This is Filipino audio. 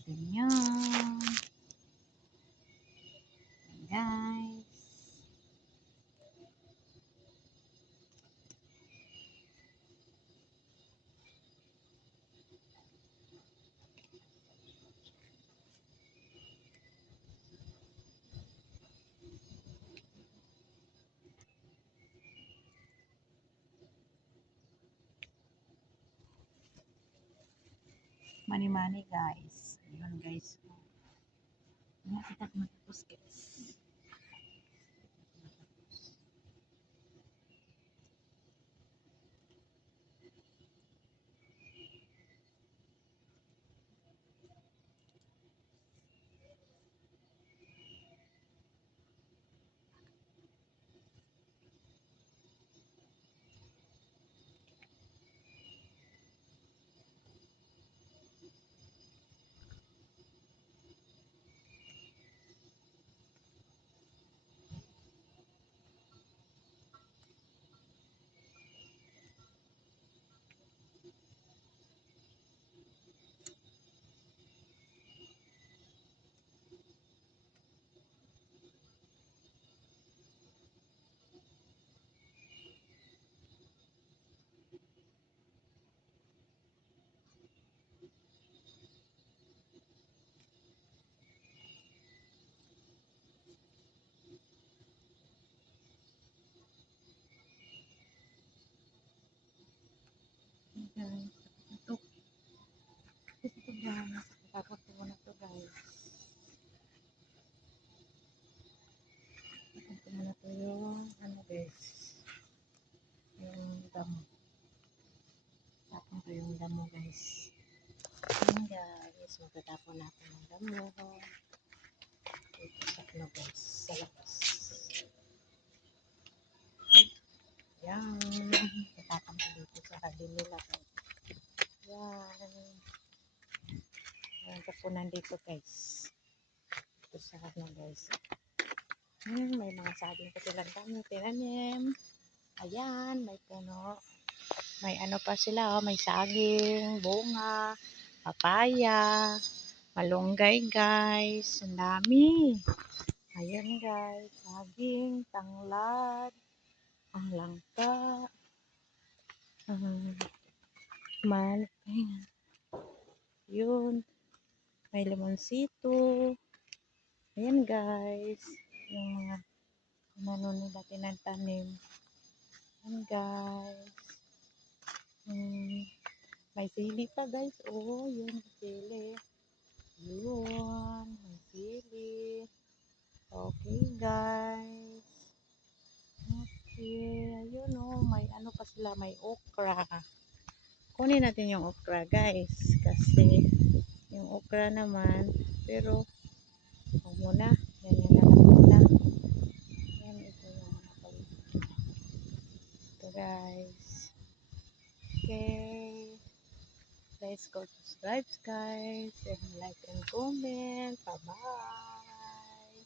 ganyan. Guys. Mani-mani guys. Ayan guys. Nakita ko matapos guys. Guys, ito. Ito guys. Tapos ko na to guys. Ito muna to yung ano guys. Yung damo. Tapos ko yung damo guys. Ayan guys. Magtatapon natin ng damo. Ito sa ano guys. Sa labas. Yan. Tatapon ko dito sa kabila guys. Yan. Yan. Tapunan dito guys. Ito sa ano guys. May mga saging pa silang dami tinanim. Ayan, may puno. May ano pa sila, oh, may saging, bunga, papaya, malunggay guys. Ang dami. Ayan guys, saging, tanglad, ang langka, ayan. Yun, may limonsito. Ayan guys, yung mga ano nila tinatanim. Ayan guys. May sili pa guys. Oh, yun, sili. Yun, may sili. Okay guys. Okay, ayun oh, may ano pa sila, may okra. Kunin natin yung okra guys. Kasi yung okra naman, pero huwag muna. Yan na lang muna. Yan, ito yung mga paligid. Ito guys. Okay. Let's go subscribe guys. And like and comment. Bye bye.